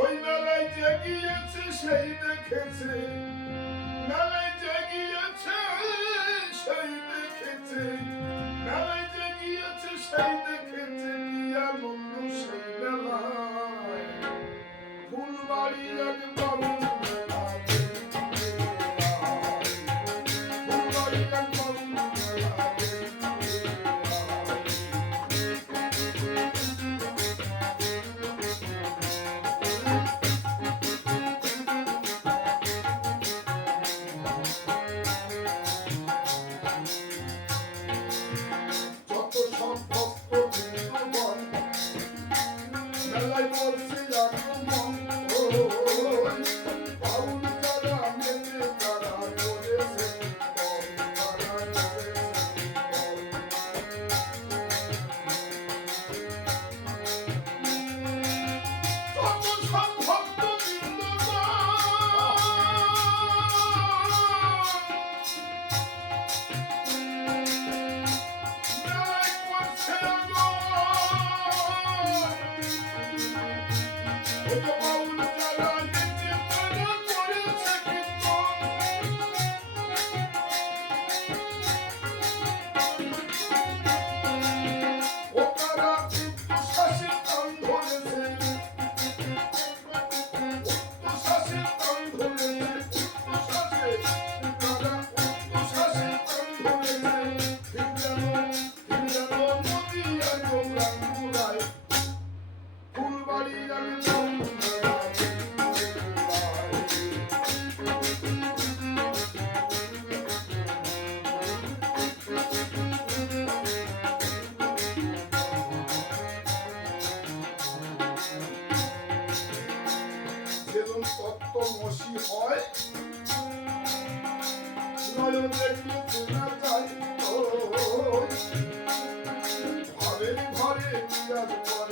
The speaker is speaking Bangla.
ওই মেলায় যে গিয়েছে সেই দেখেছে, মেলায় যে গিয়েছে সেই দেখেছে, মেলায় যে গিয়েছে সেই দেখেছে, কি আনন্দ সেই মেলায়। ফুলবাড়ি এক বাবুর মেলা, ফুলবাড়ি এক বাবুর মেলা। মেলায় পড়ছে আগমন, বাউল যারা মেলে তারা করেছে কীর্তন, তারা করেছে কীর্তন। কত সব ভক্তবৃন্দ মেলায় পড়ছে আগমন, বাউল যারা মেলে তারা করেছে কীর্তন। ও তারা উচ্চশ্বাসে টান ধরেছে, উচ্চশ্বাসে টান ধরেছে, উচ্চশ্বাসে তারা উচ্চশ্বাসে টান ধরেছে। ঠিক যেন নদীয়ার গৌরাঙ্গ মুরায়, ফুলবাড়ি একদম যেমন তত্ত্বমসি হয়, নয়ন দেখলে চেনা যায়, ঘরে ঘরে বিরাজ করে।